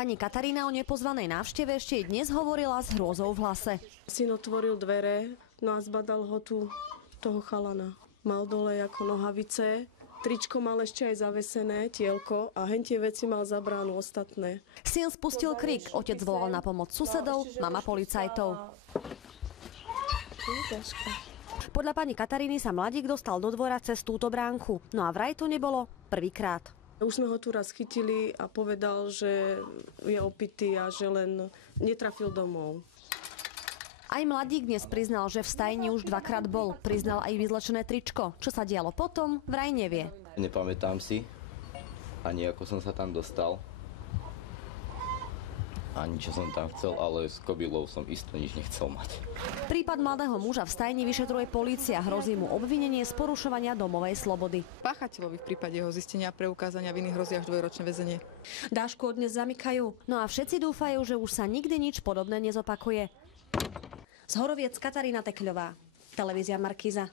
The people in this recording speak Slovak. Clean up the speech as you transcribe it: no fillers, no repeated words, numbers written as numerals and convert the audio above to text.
Pani Katarína o nepozvanej návšteve ešte dnes hovorila s hrôzou v hlase. Syn otvoril dvere, no a zbadal ho tu toho chalana. Mal dole ako nohavice, tričko mal ešte aj zavesené, tielko a hen tie veci mal za bránu ostatné. Syn spustil krik, otec volal na pomoc susedov, mama policajtov. Podľa pani Kataríny sa mladík dostal do dvora cez túto bránku. No a vraj to nebolo prvýkrát. Už sme ho tu raz chytili a povedal, že je opitý a že len netrafil domov. Aj mladík dnes priznal, že v stajni už dvakrát bol. Priznal aj vyzlečené tričko. Čo sa dialo potom, vraj nevie. Nepamätám si, ani ako som sa tam dostal, ani čo som tam chcel, ale s kobylou som isto nič nechcel mať. Prípad mladého muža v stajni vyšetruje polícia. Hrozí mu obvinenie z porušovania domovej slobody. Páchateľovi v prípade jeho zistenia a preukázania viny hrozí až 2-ročné väzenie. Dášku dnes zamykajú. No a všetci dúfajú, že už sa nikdy nič podobné nezopakuje. Z Horoviec Katarína Tekľová, televízia Markíza.